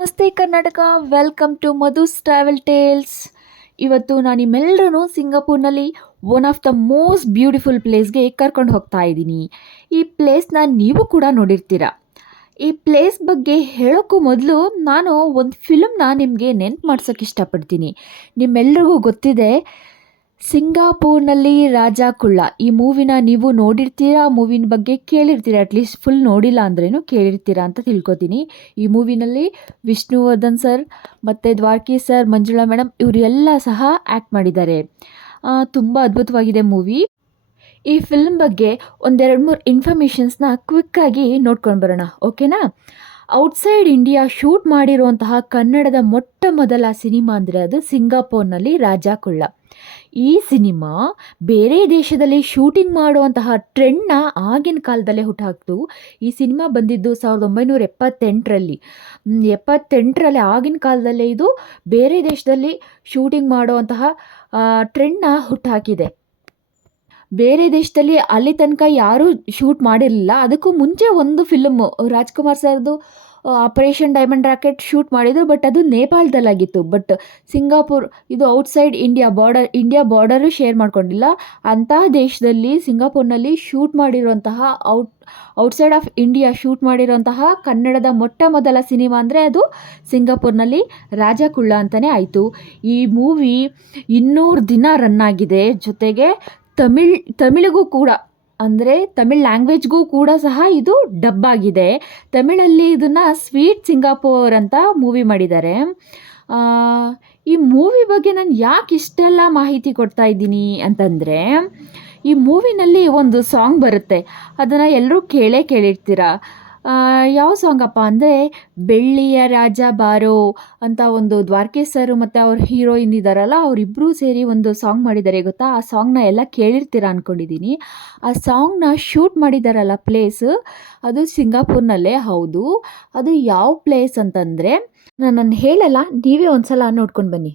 Namaste Karnataka welcome to Madhu's travel tales ಇವತ್ತು ನಾನು ನಿಮ್ಮೆಲ್ಲರೂ ಸಿಂಗಾಪುರ್ನಲ್ಲಿ one of the most beautiful ಪ್ಲೇಸ್ಗೆ ಕರ್ಕೊಂಡು ಹೋಗ್ತಾ ಇದ್ದೀನಿ. ಈ ಪ್ಲೇಸ್ನ ನೀವು ಕೂಡ ನೋಡಿರ್ತೀರ. ಈ ಪ್ಲೇಸ್ ಬಗ್ಗೆ ಹೇಳೋಕ್ಕೂ ಮೊದಲು ನಾನು ಒಂದು ಫಿಲಮ್ನ ನಿಮಗೆ ನೆನ್ಪು ಮಾಡ್ಸೋಕ್ಕೆ ಇಷ್ಟಪಡ್ತೀನಿ. ನಿಮ್ಮೆಲ್ರಿಗೂ ಗೊತ್ತಿದೆ ಸಿಂಗಾಪುರ್ನಲ್ಲಿ ರಾಜ ಕುಳ್ಳ. ಈ ಮೂವಿನ ನೀವು ನೋಡಿರ್ತೀರಾ? ಮೂವಿನ ಬಗ್ಗೆ ಕೇಳಿರ್ತೀರಾ? ಅಟ್ಲೀಸ್ಟ್ ಫುಲ್ ನೋಡಿಲ್ಲ ಅಂದ್ರೇನು ಕೇಳಿರ್ತೀರಾ ಅಂತ ತಿಳ್ಕೊತೀನಿ. ಈ ಮೂವಿನಲ್ಲಿ ವಿಷ್ಣುವರ್ಧನ್ ಸರ್ ಮತ್ತು ದ್ವಾರ್ಕಿ ಸರ್ ಮಂಜುಳಾ ಮೇಡಮ್ ಇವರೆಲ್ಲ ಸಹ ಆ್ಯಕ್ಟ್ ಮಾಡಿದ್ದಾರೆ. ತುಂಬ ಅದ್ಭುತವಾಗಿದೆ ಮೂವಿ. ಈ ಫಿಲ್ಮ್ ಬಗ್ಗೆ ಒಂದೆರಡು ಮೂರು ಇನ್ಫಾರ್ಮೇಷನ್ಸ್ನ ಕ್ವಿಕ್ಕಾಗಿ ನೋಡ್ಕೊಂಡು ಬರೋಣ ಓಕೆನಾ ಔಟ್ಸೈಡ್ ಇಂಡಿಯಾ ಶೂಟ್ ಮಾಡಿರುವಂತಹ ಕನ್ನಡದ ಮೊಟ್ಟ ಮೊದಲ ಸಿನಿಮಾ ಅಂದರೆ ಅದು ಸಿಂಗಾಪುರ್ನಲ್ಲಿ ರಾಜ ಕುಳ್ಳ. ಈ ಸಿನಿಮಾ ಬೇರೆ ದೇಶದಲ್ಲಿ ಶೂಟಿಂಗ್ ಮಾಡುವಂತಹ ಟ್ರೆಂಡ್ನ ಆಗಿನ ಕಾಲದಲ್ಲೇ ಹುಟ್ಟಾಕ್ತು ಈ ಸಿನಿಮಾ ಬಂದಿದ್ದು ಸಾವಿರದ ಒಂಬೈನೂರ ಎಪ್ಪತ್ತೆಂಟರಲ್ಲಿ. ಎಪ್ಪತ್ತೆಂಟರಲ್ಲಿ ಆಗಿನ ಕಾಲದಲ್ಲೇ ಇದು ಬೇರೆ ದೇಶದಲ್ಲಿ ಶೂಟಿಂಗ್ ಮಾಡುವಂತಹ ಟ್ರೆಂಡ್ನ ಹುಟ್ಟಾಕಿದೆ ಬೇರೆ ದೇಶದಲ್ಲಿ ಅಲ್ಲಿ ತನಕ ಯಾರೂ ಶೂಟ್ ಮಾಡಿರಲಿಲ್ಲ. ಅದಕ್ಕೂ ಮುಂಚೆ ಒಂದು ಫಿಲಮ್, ರಾಜ್ಕುಮಾರ್ ಸರ್ದು ಆಪರೇಷನ್ ಡೈಮಂಡ್ ರಾಕೆಟ್ ಶೂಟ್ ಮಾಡಿದ್ರು ಬಟ್ ಅದು ನೇಪಾಳದಲ್ಲಾಗಿತ್ತು. ಬಟ್ ಸಿಂಗಾಪುರ್ ಇದು outside India border India border share ಮಾಡ್ಕೊಂಡಿಲ್ಲ. ಅಂತಹ ದೇಶದಲ್ಲಿ ಸಿಂಗಾಪುರ್ನಲ್ಲಿ ಶೂಟ್ ಮಾಡಿರುವಂತಹ out outside of India shoot ಮಾಡಿರುವಂತಹ ಕನ್ನಡದ ಮೊಟ್ಟ ಮೊದಲ ಸಿನಿಮಾ ಅಂದರೆ ಅದು ಸಿಂಗಾಪುರ್ನಲ್ಲಿ ರಾಜಕುಳ್ಳ ಅಂತಲೇ ಆಯಿತು. ಈ ಮೂವಿ ಇನ್ನೂರು ದಿನ ರನ್ ಆಗಿದೆ. ಜೊತೆಗೆ ತಮಿಳ್, ತಮಿಳಿಗೂ ಕೂಡ ಅಂದರೆ ತಮಿಳ್ ಲ್ಯಾಂಗ್ವೇಜ್ಗೂ ಕೂಡ ಸಹ ಇದು ಡಬ್ ಆಗಿದೆ ತಮಿಳಲ್ಲಿ ಇದನ್ನು ಸ್ವೀಟ್ ಸಿಂಗಾಪುರ್ ಅಂತ ಮೂವಿ ಮಾಡಿದ್ದಾರೆ. ಈ ಮೂವಿ ಬಗ್ಗೆ ನಾನು ಯಾಕೆ ಇಷ್ಟೆಲ್ಲ ಮಾಹಿತಿ ಕೊಡ್ತಾ ಇದ್ದೀನಿ ಅಂತಂದರೆ, ಈ ಮೂವಿನಲ್ಲಿ ಒಂದು ಸಾಂಗ್ ಬರುತ್ತೆ. ಅದನ್ನು ಎಲ್ಲರೂ ಕೇಳೇ ಕೇಳಿರ್ತೀರ? ಯಾವ ಸಾಂಗಪ್ಪ ಅಂದರೆ ಬೆಳ್ಳಿಯ ರಾಜ ಬಾರೋ ಅಂತ ಒಂದು ದ್ವಾರಕೇಶ್ ಸರ್ ಮತ್ತು ಅವ್ರ ಹೀರೋಯಿನ್ ಇದ್ದಾರಲ್ಲ ಅವರಿಬ್ಬರೂ ಸೇರಿ ಒಂದು ಸಾಂಗ್ ಮಾಡಿದ್ದಾರೆ ಗೊತ್ತಾ? ಆ ಸಾಂಗ್ನ ಎಲ್ಲ ಕೇಳಿರ್ತೀರ ಅಂದ್ಕೊಂಡಿದ್ದೀನಿ ಆ ಸಾಂಗ್ನ ಶೂಟ್ ಮಾಡಿದ್ದಾರಲ್ಲ ಪ್ಲೇಸ್ ಅದು ಸಿಂಗಾಪುರ್ನಲ್ಲೇ, ಹೌದು. ಅದು ಯಾವ ಪ್ಲೇಸ್ ಅಂತಂದರೆ ನಾನು ಹೇಳಲ್ಲ, ನೀವೇ ಒಂದು ಸಲ ನೋಡ್ಕೊಂಡು ಬನ್ನಿ.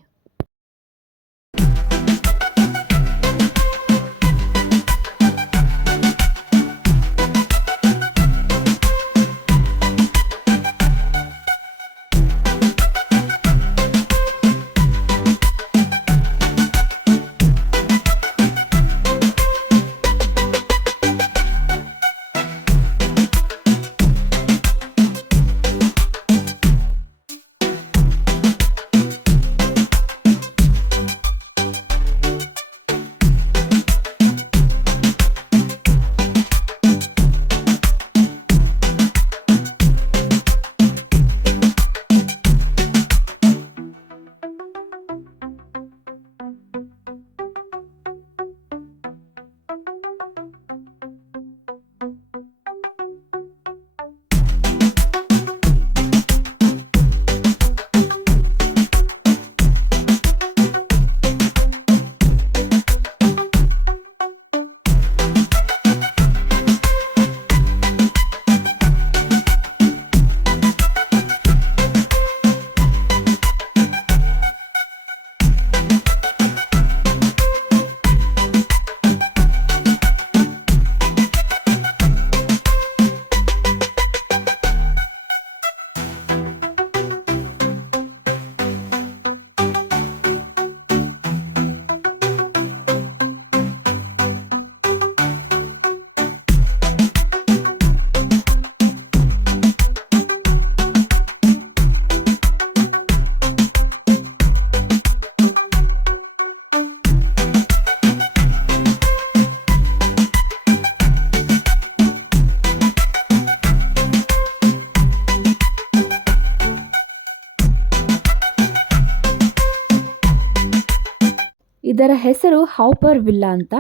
ಇದರ ಹೆಸರು ಹೌಪರ್ ವಿಲ್ಲಾ ಅಂತ.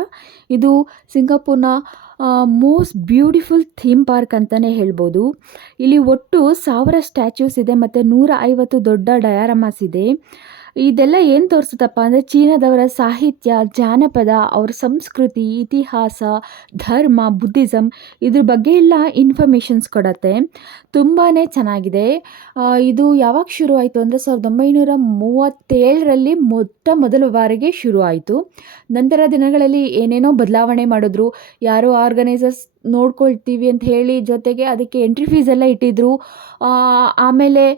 ಇದು ಸಿಂಗಾಪುರ್ನ ಮೋಸ್ಟ್ ಬ್ಯೂಟಿಫುಲ್ ಥೀಮ್ ಪಾರ್ಕ್ ಅಂತಲೇ ಹೇಳ್ಬೋದು. ಇಲ್ಲಿ ಒಟ್ಟು ಸಾವಿರ ಸ್ಟ್ಯಾಚ್ಯೂಸ್ ಇದೆ ಮತ್ತು ನೂರ ಐವತ್ತು ದೊಡ್ಡ ಡಯಾರಮಾಸ್ ಇದೆ. ಇದೆಲ್ಲ ಏನು ತೋರಿಸುತ್ತಪ್ಪ ಅಂದರೆ ಚೀನಾದವರ ಸಾಹಿತ್ಯ, ಜಾನಪದ, ಅವ್ರ ಸಂಸ್ಕೃತಿ, ಇತಿಹಾಸ, ಧರ್ಮ ಬುದ್ಧಿಸಮ್ ಇದ್ರ ಬಗ್ಗೆ ಎಲ್ಲ ಇನ್ಫಾರ್ಮೇಷನ್ಸ್ ಕೊಡತ್ತೆ. ತುಂಬಾ ಚೆನ್ನಾಗಿದೆ. ಇದು ಯಾವಾಗ ಶುರು ಆಯಿತು ಅಂದರೆ ಸಾವಿರದ ಒಂಬೈನೂರ ಮೂವತ್ತೇಳರಲ್ಲಿ ಮೊಟ್ಟ ಮೊದಲ ಬಾರಿಗೆ ಶುರು ಆಯಿತು. ನಂತರ ದಿನಗಳಲ್ಲಿ ಏನೇನೋ ಬದಲಾವಣೆ ಮಾಡಿದ್ರು. ಯಾರೋ ಆರ್ಗನೈಸರ್ಸ್ ನೋಡ್ಕೊಳ್ತೀವಿ ಅಂತ ಹೇಳಿ ಜೊತೆಗೆ ಅದಕ್ಕೆ ಎಂಟ್ರಿ ಫೀಸ್ ಎಲ್ಲ ಇಟ್ಟಿದ್ದರು ಆಮೇಲೆ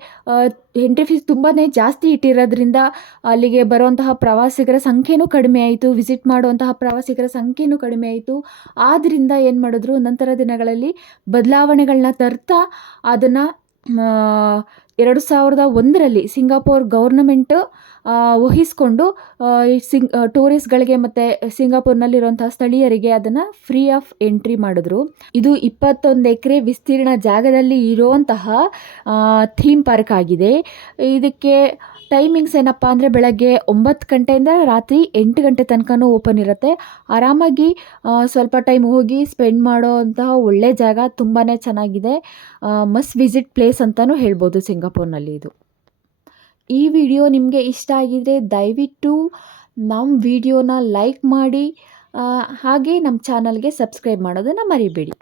ಎಂಟ್ರಿ ಫೀಸ್ ತುಂಬಾ ಜಾಸ್ತಿ ಇಟ್ಟಿರೋದ್ರಿಂದ ಅಲ್ಲಿಗೆ ಬರುವಂತಹ ಪ್ರವಾಸಿಗರ ಸಂಖ್ಯೆನೂ ಕಡಿಮೆ ಆಯಿತು ವಿಸಿಟ್ ಮಾಡುವಂತಹ ಪ್ರವಾಸಿಗರ ಸಂಖ್ಯೆನೂ ಕಡಿಮೆ ಆಯಿತು. ಆದ್ದರಿಂದ ಏನು ಮಾಡಿದ್ರು ನಂತರ ದಿನಗಳಲ್ಲಿ ಬದಲಾವಣೆಗಳನ್ನ ತರ್ತಾ ಅದನ್ನು ಎರಡು ಸಾವಿರದ ಒಂದರಲ್ಲಿ ಸಿಂಗಾಪುರ್ ಗೌರ್ನಮೆಂಟ್ ವಹಿಸ್ಕೊಂಡು ಸಿಂಗ್ ಟೂರಿಸ್ಟ್ಗಳಿಗೆ ಮತ್ತು ಸಿಂಗಾಪುರ್ನಲ್ಲಿರುವಂಥ ಸ್ಥಳೀಯರಿಗೆ ಅದನ್ನು ಫ್ರೀ ಆಫ್ ಎಂಟ್ರಿ ಮಾಡಿದ್ರು. ಇದು ಇಪ್ಪತ್ತೊಂದು ಎಕರೆ ವಿಸ್ತೀರ್ಣ ಜಾಗದಲ್ಲಿ ಇರುವಂತಹ ಥೀಮ್ ಪಾರ್ಕ್ ಆಗಿದೆ. ಇದಕ್ಕೆ ಟೈಮಿಂಗ್ಸ್ ಏನಪ್ಪ ಅಂದರೆ ಬೆಳಗ್ಗೆ ಒಂಬತ್ತು ಗಂಟೆಯಿಂದ ರಾತ್ರಿ ಎಂಟು ಗಂಟೆ ತನಕನೂ ಓಪನ್ ಇರುತ್ತೆ. ಆರಾಮಾಗಿ ಸ್ವಲ್ಪ ಟೈಮ್ ಹೋಗಿ ಸ್ಪೆಂಡ್ ಮಾಡೋವಂತಹ ಒಳ್ಳೆ ಜಾಗ ತುಂಬಾ ಚೆನ್ನಾಗಿದೆ. ಮಸ್ಟ್ ವಿಸಿಟ್ ಪ್ಲೇಸ್ ಅಂತಲೂ ಹೇಳ್ಬೋದು ಸಿಂಗಾಪುರ್ನಲ್ಲಿ ಇದು. ಈ ವಿಡಿಯೋ ನಿಮಗೆ ಇಷ್ಟ ಆಗಿದರೆ ದಯವಿಟ್ಟು ನಮ್ಮ ವಿಡಿಯೋನ ಲೈಕ್ ಮಾಡಿ ಹಾಗೆ ನಮ್ಮ ಚಾನಲ್ಗೆ ಸಬ್ಸ್ಕ್ರೈಬ್ ಮಾಡೋದನ್ನು ಮರಿಬೇಡಿ.